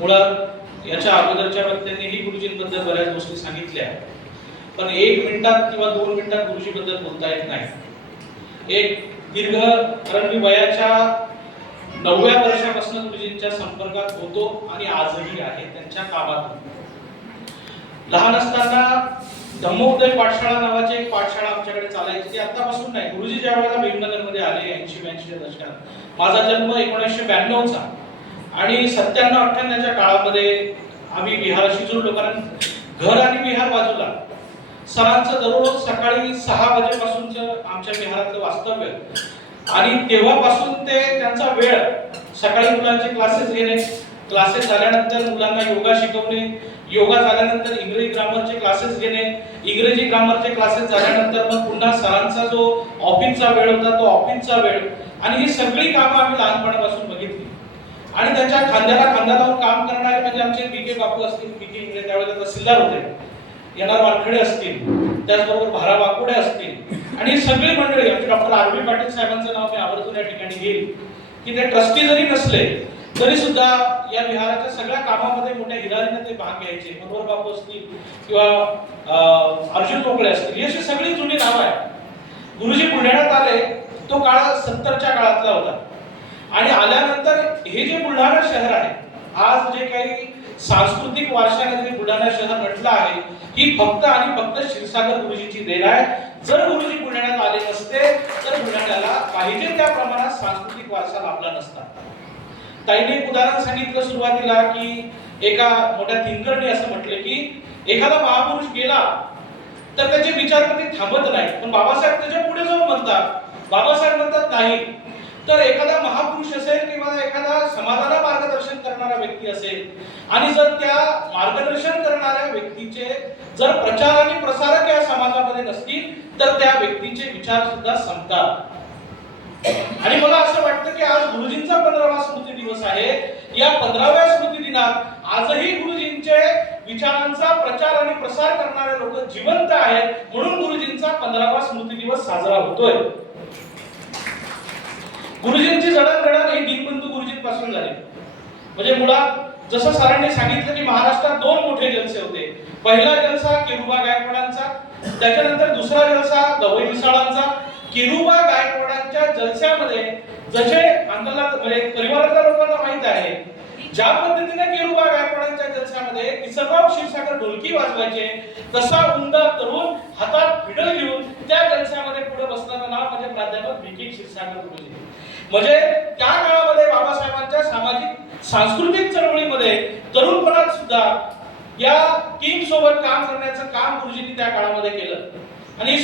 मुळात याच्या अगोदरच्या व्यक्तींनीही गुरुजींबद्दल बऱ्याच गोष्टी सांगितल्या, पण 1 मिनिटात किंवा 2 मिनिटात गुरुजीबद्दल बोलता येत नाही। एक दीर्घ, कारण मी वयाच्या 9व्या वर्षापासून गुरुजींच्या संपर्कात होतो आणि आजही आहे त्यांच्या कामातून। लहान असताना धम्मोदय पाठशाळा नावाची एक पाठशाळा आमच्याकडे चालायची, ती आतापासून नाही। गुरुजी ज्या वेळेला भीमनगरमध्ये आले 80-82 च्या दशकात, माझा जन्म 1992 चा, आणि 97-98 च्या काळामध्ये आम्ही विहाराशी जुळलो, कारण घर आणि विहार बाजूला। सरांचं दररोज सकाळी 6 वाजेपासूनचं आमच्या विहारातलं वास्तव्य, आणि तेव्हापासून ते त्यांचा वेळ सकाळी मुलांचे क्लासेस घेणे, क्लासेस झाल्यानंतर मुलांना योगा शिकवणे, योगा झाल्यानंतर इंग्रजी ग्रामरचे क्लासेस घेणे, इंग्रजी ग्रामरचे क्लासेस झाल्यानंतर मग पुन्हा सरांचा जो ऑफिसचा वेळ होता तो ऑफिसचा वेळ, आणि ही सगळी कामं आम्ही लहानपणापासून बघितली। आणि त्यांच्या खांद्याला खांदा लावून काम करणारे म्हणजे आमचे बीके बापू असतील, बीके इंगळे त्यावेळेला तहसीलदार होते, येणार वानखडे असतील, त्याचबरोबर भारा वाकोडे असतील, आणि ही सगळी मंडळी, आमचे डॉक्टर आर.बी. पाटील साहेबांचं नाव मी आवर्जून या ठिकाणी घेईल, की ते ट्रस्टी जरी नसले तरी सुद्धा या विहाराच्या सगळ्या कामामध्ये मोठ्या हिरारीने ते भाग घ्यायचे। मनोहर बापू असतील किंवा अर्जुन मोकळे असतील, ही अशी सगळी जुनी नावं आहेत। गुरुजी पुण्यात आले तो काळ 70च्या काळातला होता, आणि आल्यानंतर हे जे बुलढाणा शहर आहे, आज जे काही सांस्कृतिक वारशाने जे बुलढाणा शहर म्हटलं आहे, ही फक्त आणि फक्त क्षीरसागर गुरुजींची देण आहे। जर गुरुजी बुलढाण्यात आले नसते तर बुलढाण्याला पाहिजे त्या प्रमाणात सांस्कृतिक वारसा लाभला नसता। ताईने एक उदाहरण सांगितलं सुरुवातीला, की एका मोठ्या थिंकरने असं म्हटले की एखादा महापुरुष गेला तर त्याचे विचार कधी थांबत नाही, पण बाबासाहेब त्याच्या पुढे जाऊन म्हणतात, बाबासाहेब म्हणतात नाही। तर एखादा महापुरुष असेल किंवा एखादा समाजाला मार्गदर्शन करणारा व्यक्ती असेल, आणि जर त्या मार्गदर्शन करणाऱ्या व्यक्तीचे जर प्रचार आणि प्रसारक या समाजामध्ये नसतील तर त्या व्यक्तीचे विचार सुद्धा संपतात। आणि मला असं वाटतं की आज गुरुजींचा 15वा स्मृती दिवस आहे। या 15व्या स्मृती दिनात आजही गुरुजींचे विचारांचा प्रचार आणि प्रसार करणारे लोक जिवंत आहेत, म्हणून गुरुजींचा 15वा स्मृती दिवस साजरा होतोय। गुरुजींची जडणघडण ही दीनबंधू गुरुजींपासून झाली। म्हणजे मुळात जसं सरांनी सांगितलं की महाराष्ट्रात 2 मोठे जलसे होते। पहिला जलसा किरुबा गायकवाडांचा, त्याच्यानंतर दुसरा जलसा गवई मिसाळांचा। किरुबा गायकवाडांच्या जलस्यामध्ये जसे आंदोलन म्हणजे परिवाराच्या लोकांना माहित आहे, ज्या पद्धतीने किरुबा गायकवाडांच्या जलस्यामध्ये किसनराव क्षीरसागर ढोलकी वाजवायचे, तसा उमदा तरुण हातात फिडल घेऊन त्या जलस्यामध्ये पुढे बसणारं नाव म्हणजे प्राध्यापक बीके क्षीरसागर गुरुजी। म्हणजे त्या काळामध्ये बाबासाहेबांच्या सामाजिक सांस्कृतिक चळवळीमध्ये तरुणपणात सुद्धा या टीम सोबत काम करण्याचं काम गुरुजींनी त्या काळामध्ये केलं, आणि